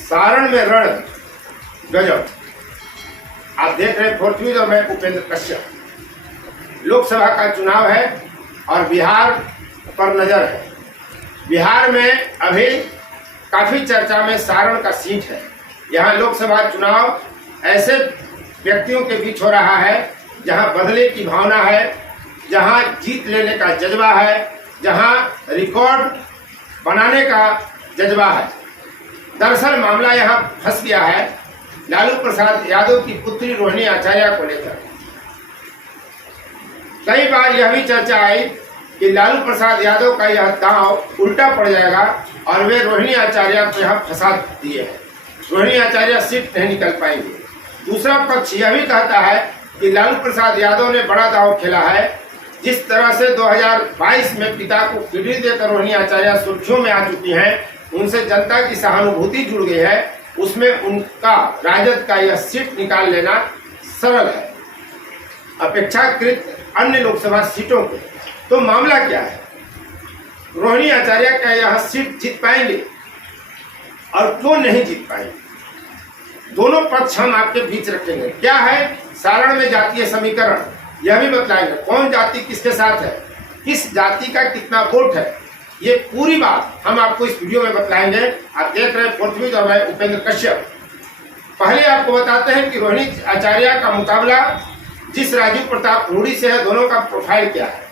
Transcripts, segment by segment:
सारण में रण गजब। आप देख रहे हैं फोर्थ न्यूज और मैं उपेंद्र कश्यप। लोकसभा का चुनाव है और बिहार पर नजर है। बिहार में अभी काफी चर्चा में सारण का सीट है। यहाँ लोकसभा चुनाव ऐसे व्यक्तियों के बीच हो रहा है जहाँ बदले की भावना है, जहाँ जीत लेने का जज्बा है, जहाँ रिकॉर्ड बनाने का जज्बा है। दरअसल मामला यहाँ फंस गया है लालू प्रसाद यादव की पुत्री रोहिणी आचार्य को लेकर। कई बार यह भी चर्चा आई कि लालू प्रसाद यादव का यह दांव उल्टा पड़ जाएगा और वे रोहिणी आचार्य को यहाँ फंसा दिए हैं। रोहिणी आचार्य सीट नहीं निकल पाएंगे। दूसरा पक्ष यह भी कहता है कि लालू प्रसाद यादव ने बड़ा दांव खेला है। जिस तरह से 2022 में पिता को किडनी देकर रोहिणी आचार्य सुर्खियों में आ चुकी हैं, उनसे जनता की सहानुभूति जुड़ गई है, उसमें उनका राजद का यह सीट निकाल लेना सरल है अपेक्षाकृत अन्य लोकसभा सीटों के। तो मामला क्या है? रोहिणी आचार्य का यह सीट जीत पाएंगे और क्यों नहीं जीत पाएंगे? दोनों पक्ष हम आपके बीच रखेंगे। क्या है सारण में जातीय समीकरण, यह भी बतलाएंगे। कौन जाति किसके साथ है, किस जाति का कितना वोट है, ये पूरी बात हम आपको इस वीडियो में बतलाएंगे। आप देख रहे हैं फोर्थ न्यूज और मैं उपेंद्र कश्यप। पहले आपको बताते हैं कि रोहिणी आचार्य का मुकाबला जिस राजीव प्रताप रूडी से है, दोनों का प्रोफाइल क्या है।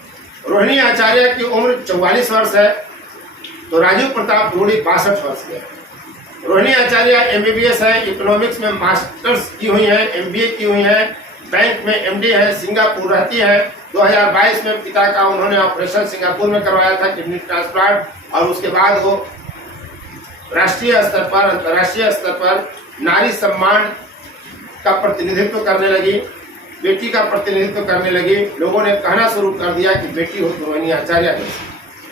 रोहिणी आचार्य की उम्र 44 वर्ष है तो राजीव प्रताप रूडी 62 वर्ष के है। रोहिणी आचार्य MBBS है, इकोनॉमिक्स में मास्टर्स की हुई है, MBA की हुई है, बैंक में MD है, सिंगापुर रहती है। 2022 में पिता का उन्होंने ऑपरेशन सिंगापुर में करवाया था, किडनी ट्रांसप्लांट, और उसके बाद वो राष्ट्रीय स्तर पर अंतर्राष्ट्रीय स्तर पर नारी सम्मान का प्रतिनिधित्व करने लगी, बेटी का प्रतिनिधित्व करने लगी। लोगों ने कहना शुरू कर दिया कि बेटी हो तो रोहिणी आचार्य है।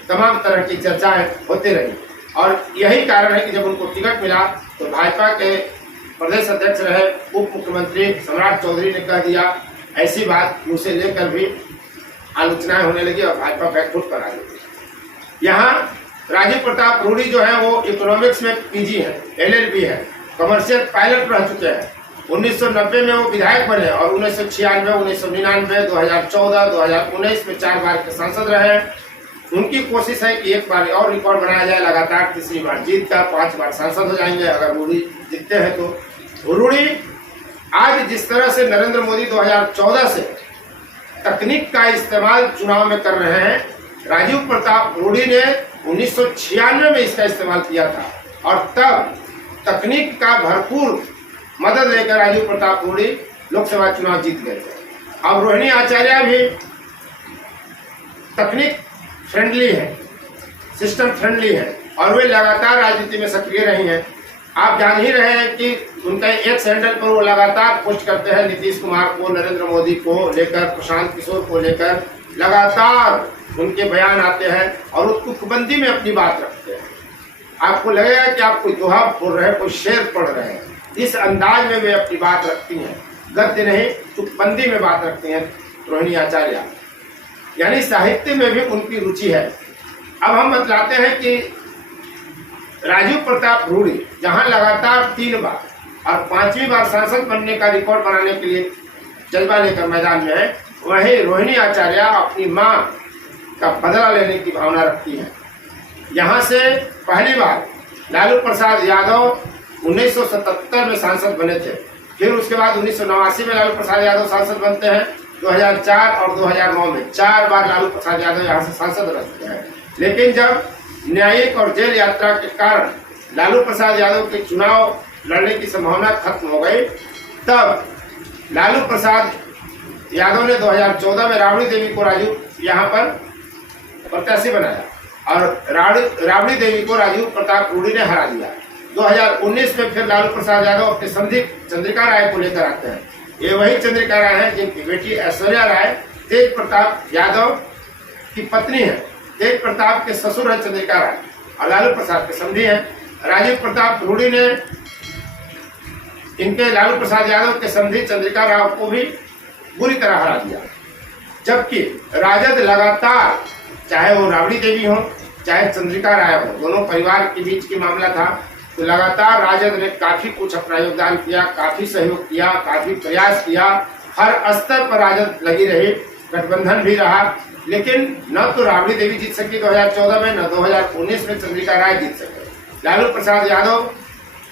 तमाम तरह की चर्चाएं होती रही और यही कारण है कि जब उनको टिकट मिला तो भाजपा के प्रदेश अध्यक्ष रहे उप मुख्यमंत्री सम्राट चौधरी ने कह दिया ऐसी बात, उसे लेकर भी आलोचनाएं होने लगी और भाजपा बैकफुट पर आ गई। यहाँ राजीव प्रताप रूडी जो है वो इकोनॉमिक्स में PG है, LLB है, कमर्शियल पायलट रह चुके हैं। 1990 में वो विधायक बने और 1996, 1999, 2014, 2019 में 4 बार के सांसद रहे। उनकी कोशिश है कि एक बार और रिकॉर्ड बनाया जाए, लगातार तीसरी बार जीत कर 5 बार सांसद हो जाएंगे अगर रूडी जीतते हैं तो। रूडी आज जिस तरह से नरेंद्र मोदी 2014 से तकनीक का इस्तेमाल चुनाव में कर रहे हैं, राजीव प्रताप रूडी ने 1996 में इसका इस्तेमाल किया था और तब तकनीक का भरपूर मदद लेकर राजीव प्रताप रूडी लोकसभा चुनाव जीत गए थे। अब रोहिणी आचार्य भी तकनीक फ्रेंडली है, सिस्टम फ्रेंडली है और वे लगातार राजनीति में सक्रिय रही हैं। आप जान ही रहे हैं कि उनका एक्स हैंडल पर वो लगातार पोस्ट करते हैं नीतीश कुमार को, नरेंद्र मोदी को लेकर, प्रशांत किशोर को लेकर लगातार उनके बयान आते हैं और उसको तुकबंदी में अपनी बात रखते हैं। आपको लगेगा कि आप कोई दोहा बोल रहे हैं, कोई शेर पढ़ रहे हैं। इस अंदाज में वे अपनी बात रखती हैं, गद्य नहीं तुकबंदी में बात रखती हैं रोहिणी आचार्य। यानी साहित्य में भी उनकी रुचि है। अब हम बतलाते हैं कि राजीव प्रताप रूडी जहां लगातार 3 बार और 5वीं बार सांसद बनने का रिकॉर्ड बनाने के लिए जज्बा लेकर मैदान में है, वहीं रोहिणी आचार्य अपनी मां का बदला लेने की भावना रखती है। यहां से पहली बार लालू प्रसाद यादव 1977 में सांसद बने थे, फिर उसके बाद 1989 में लालू प्रसाद यादव सांसद बनते हैं, 2004 और 2009 में 4 बार लालू प्रसाद यादव यहाँ से सांसद रह चुके हैं। लेकिन जब न्यायिक और जेल यात्रा के कारण लालू प्रसाद यादव के चुनाव लड़ने की संभावना खत्म हो गई, तब लालू प्रसाद यादव ने 2014 में राबड़ी देवी को राजीव यहाँ पर प्रत्याशी बनाया और राबड़ी देवी को राजीव प्रताप रूडी ने हरा दिया। 2019 में फिर लालू प्रसाद यादव अपने समधी चंद्रिका राय को लेकर आते हैं। ये वही चंद्रिका राय है जिनकी बेटी ऐश्वर्या राय तेज प्रताप यादव की पत्नी है। तेज प्रताप के ससुर है चंद्रिका राय और लालू प्रसाद के समधी हैं। राजीव प्रताप रूडी ने इनके लालू प्रसाद यादव के समधी चंद्रिका राव को भी बुरी तरह हरा दिया। जबकि राजद लगातार, चाहे वो राबड़ी देवी हो चाहे चंद्रिका राय हो, दोनों परिवार के बीच की मामला था, तो लगातार राजद ने काफी कुछ अपना योगदान किया, काफी सहयोग किया, काफी प्रयास किया, हर स्तर पर राजद लगी रही, गठबंधन भी रहा, लेकिन न तो राबड़ी देवी जीत सकी 2014 में, न 2019 में चंद्रिका राय जीत सके। लालू प्रसाद यादव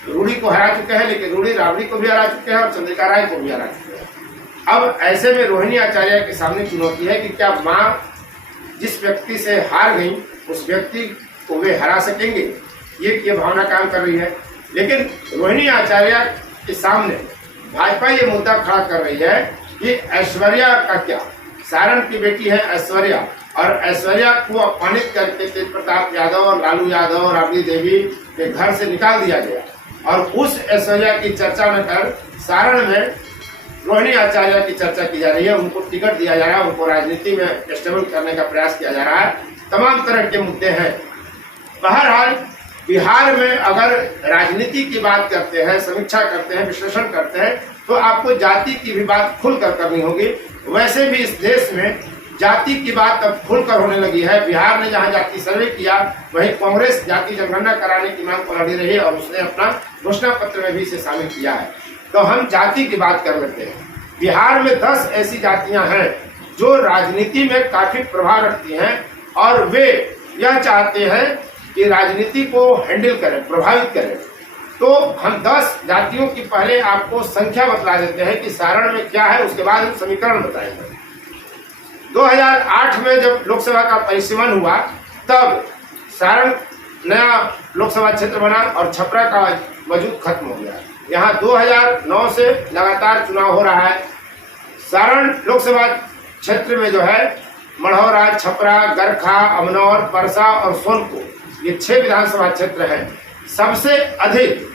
रूढ़ी को हरा चुके हैं, लेकिन रूढ़ी राबड़ी को भी हरा चुके हैं और चंद्रिका राय को भी हरा चुके हैं। अब ऐसे में रोहिणी आचार्य के सामने चुनौती है कि क्या मां जिस व्यक्ति से हार गई उस व्यक्ति को वे हरा सकेंगे, ये भावना काम कर रही है। लेकिन रोहिणी आचार्य के सामने भाजपा ये मुद्दा खड़ा कर रही है कि ऐश्वर्या का क्या, सारण की बेटी है ऐश्वर्या, और ऐश्वर्या को अपमानित करके तेज प्रताप यादव और लालू यादव और राबड़ी देवी के घर से निकाल दिया गया, और उस ऐश्वर्या की चर्चा में कर सारण में रोहिणी आचार्य की चर्चा की जा रही है, उनको टिकट दिया जा रहा है, उनको राजनीति में स्टेबल करने का प्रयास किया जा रहा है। तमाम तरह के मुद्दे हैं। बहरहाल बिहार में अगर राजनीति की बात करते हैं, समीक्षा करते हैं, विश्लेषण करते हैं, तो आपको जाति की भी बात खुलकर करनी होगी। वैसे भी इस देश में जाति की बात अब खुलकर होने लगी है। बिहार ने जहां जाति सर्वे किया, वहीं कांग्रेस जाति जनगणना कराने की मांग को लड़ी रही है और उसने अपना घोषणा पत्र में भी इसे शामिल किया है। तो हम जाति की बात कर लेते हैं। बिहार में 10 ऐसी जातियां हैं जो राजनीति में काफी प्रभाव रखती हैं और वे यह चाहते हैं कि राजनीति को हैंडल करें, प्रभावित करें। तो हम 10 जातियों की पहले आपको संख्या बतला देते हैं कि सारण में क्या है, उसके बाद हम समीकरण बताएंगे। 2008 में जब लोकसभा का परिसीमन हुआ तब सारण नया लोकसभा क्षेत्र बना और छपरा का वजूद खत्म हो गया। यहाँ 2009 से लगातार चुनाव हो रहा है। सारण लोकसभा क्षेत्र में जो है मढ़ौरा, छपरा, गरखा, अमनौर, परसा और सोनपुर, ये 6 विधानसभा क्षेत्र हैं। सबसे अधिक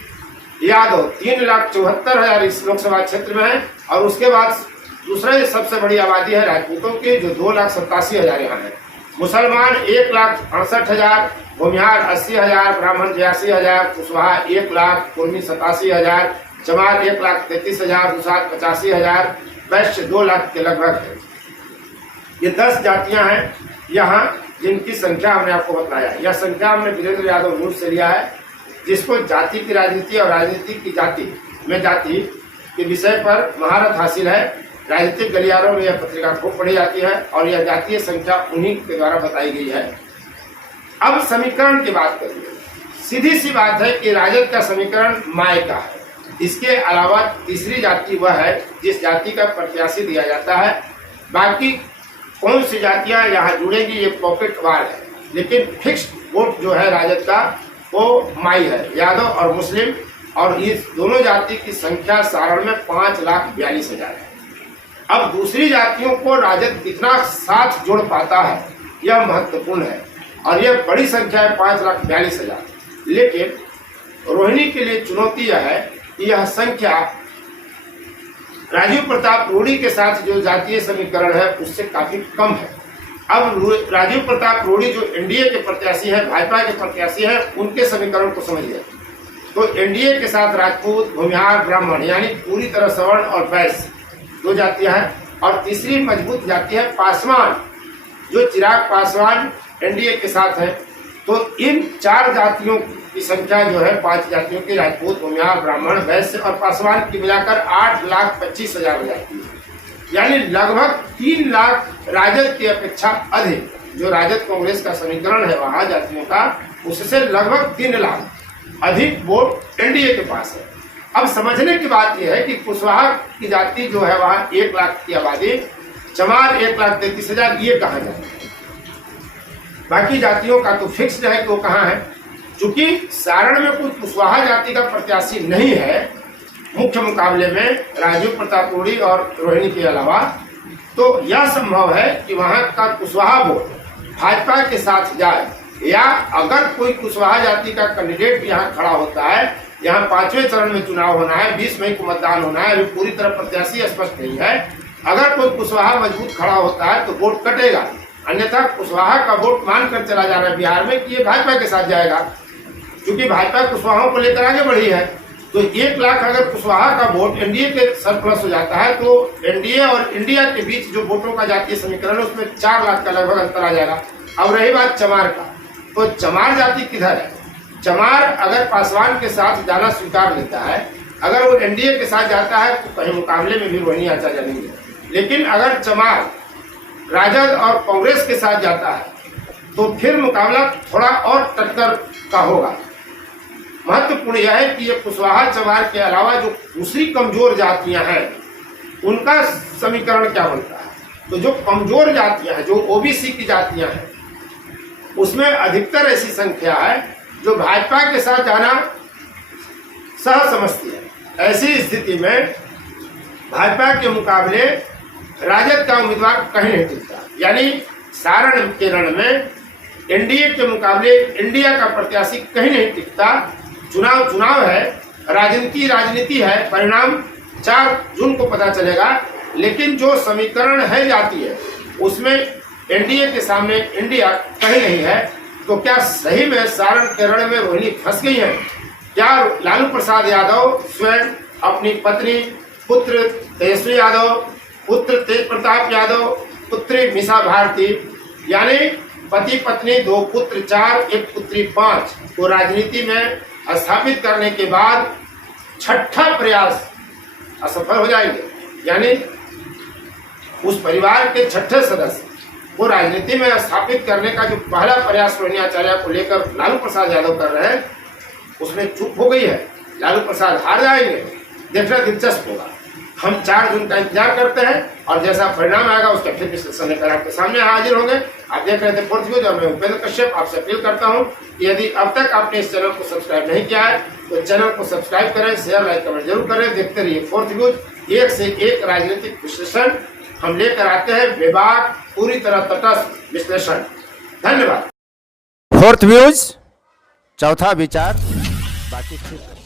यादव 3,74,000 इस लोकसभा क्षेत्र में है, और उसके बाद दूसरे सबसे बड़ी आबादी है राजपूतों की, जो 2,87,000 यहाँ है। मुसलमान 1,68,000, भूमिहार 80,000, ब्राह्मण 82,000, कुशवाहा 1,00,000, कुर्मी 87,000, चमार 1,33,000, दुसाद 85,000, वैश्य 2,00,000 के लगभग है। ये 10 जातियां हैं यहाँ, जिनकी संख्या हमने आपको बताया। यह संख्या हमने वीरेंद्र यादव न्यूज से लिया है, जिसको जाति की राजनीति और राजनीति की जाति में जाति के विषय पर महारत हासिल है। राजनीतिक गलियारों में यह पत्रिका खूब पढ़ी जाती है और यह जातीय संख्या उन्हीं के द्वारा बताई गई है। अब समीकरण की बात करिए। सीधी सी बात है कि राजद का समीकरण माय का है। इसके अलावा तीसरी जाति वह है जिस जाति का प्रत्याशी दिया जाता है। बाकी कौन सी जातियां यहाँ जुड़ेगी ये पॉकेट वार है, लेकिन फिक्स्ड वोट जो है राजद का वो माई है, यादव और मुस्लिम, और इस दोनों जाति की संख्या सारण में 5,42,000 है। अब दूसरी जातियों को राजद कितना साथ जोड़ पाता है यह महत्वपूर्ण है, और यह बड़ी संख्या है 5,42,000। लेकिन रोहिणी के लिए चुनौती यह है कि यह संख्या राजीव प्रताप रूडी के साथ जो जातीय समीकरण है उससे काफी कम है। अब राजीव प्रताप रूडी जो एनडीए के प्रत्याशी हैं, भाजपा के प्रत्याशी हैं, उनके समीकरण को समझिए। तो एनडीए के साथ राजपूत, भूमिहार, ब्राह्मण यानी पूरी तरह सवर्ण और वैश्य 2 जातियां हैं, और तीसरी मजबूत जाति है पासवान, जो चिराग पासवान एनडीए के साथ है। तो इन 4 जातियों की संख्या जो है 5 जातियों की, राजपूत, भूमिहार, ब्राह्मण, वैश्य और पासवान की मिलाकर 8,25,000 हो जाती है। यानी लगभग 3 लाख राजद की अपेक्षा अधिक, जो राजद कांग्रेस का समीकरण है वहां जातियों का, उससे लगभग 3 लाख अधिक वोट एनडीए के पास है। अब समझने की बात यह है कि कुशवाहा की जाति जो है वहां 1 लाख की आबादी, चमार 1,33,000, ये कहाँ जाए। बाकी जातियों का तो फिक्स्ड है कि वो कहाँ है। चूंकि सारण में कोई कुशवाहा जाति का प्रत्याशी नहीं है मुख्य मुकाबले में राजीव प्रताप रूडी और रोहिणी के अलावा, तो यह संभव है कि वहां का कुशवाहा वोट भाजपा के साथ जाए, या अगर कोई कुशवाहा जाति का कैंडिडेट यहाँ खड़ा होता है, यहाँ 5वें चरण में चुनाव होना है, 20 मई को मतदान होना है, अभी पूरी तरह प्रत्याशी स्पष्ट नहीं है। अगर कोई कुशवाहा मजबूत खड़ा होता है तो वोट कटेगा, अन्यथा कुशवाहा का वोट मानकर चला जा रहा है बिहार में कि ये भाजपा के साथ जाएगा, क्योंकि भाजपा कुशवाहाओं को लेकर आगे बढ़ी है। तो 1 लाख अगर कुशवाहा का वोट एनडीए के सरप्लस हो जाता है तो एनडीए और इंडिया के बीच जो वोटों का जातीय समीकरण है उसमें 4 लाख का लगभग अंतर आ जाएगा। अब रही बात चमार का, तो चमार जाति किधर है? चमार अगर पासवान के साथ जाना स्वीकार लेता है, अगर वो एनडीए के साथ जाता है तो कहीं मुकाबले में भी रोहिणी आचार्य नहीं है। लेकिन अगर चमार राजद और कांग्रेस के साथ जाता है तो फिर मुकाबला थोड़ा और टक्कर का होगा। महत्वपूर्ण यह है कि ये कुशवाहा चमार के अलावा जो दूसरी कमजोर जातियां हैं उनका समीकरण क्या बनता है। तो जो कमजोर जातियां हैं, जो ओबीसी की जातियां हैं, उसमें अधिकतर ऐसी संख्या है जो भाजपा के साथ जाना सहज समझती है। ऐसी स्थिति में भाजपा के मुकाबले राजद का उम्मीदवार कहीं नहीं टिकता। यानी सारण के रण में एनडीए के मुकाबले इंडिया का प्रत्याशी कहीं नहीं टिकता। चुनाव है, राजनीति है, परिणाम 4 जून को पता चलेगा। लेकिन जो समीकरण है जाती है उसमें एनडीए के सामने इंडिया कहीं नहीं है। तो क्या सही में सारण के रण में रोहिणी फंस गई है? क्या लालू प्रसाद यादव स्वयं अपनी पत्नी, पुत्र तेजस्वी यादव, पुत्र तेज प्रताप यादव, पुत्री मीसा भारती, यानी पति पत्नी 2 पुत्र 4, 1 पुत्री 5 को राजनीति में स्थापित करने के बाद छठा प्रयास असफल हो जाएंगे? यानी उस परिवार के छठे सदस्य वो राजनीति में स्थापित करने का जो पहला प्रयास रोहिणी आचार्य को लेकर लालू प्रसाद यादव कर रहे हैं उसमें चूक हो गई है। लालू प्रसाद हार जाएंगे, देखना दिलचस्प होगा। हम 4 जून का इंतजार करते हैं और जैसा परिणाम आएगा उसका फिर विश्लेषण लेकर आपके सामने हाजिर होंगे। आप देख रहे थे फोर्थ न्यूज और मैं उपेंद्र कश्यप। आपसे अपील करता हूं कि यदि अब तक आपने इस चैनल को सब्सक्राइब नहीं किया है तो चैनल को सब्सक्राइब करें, शेयर लाइक कमेंट जरूर करें। देखते रहिए फोर्थ न्यूज। एक से एक राजनीतिक विश्लेषण हम लेकर आते हैं, विभाग पूरी तरह तटस्थ विश्लेषण। धन्यवाद। फोर्थ व्यूज, चौथा विचार, बाकी फिर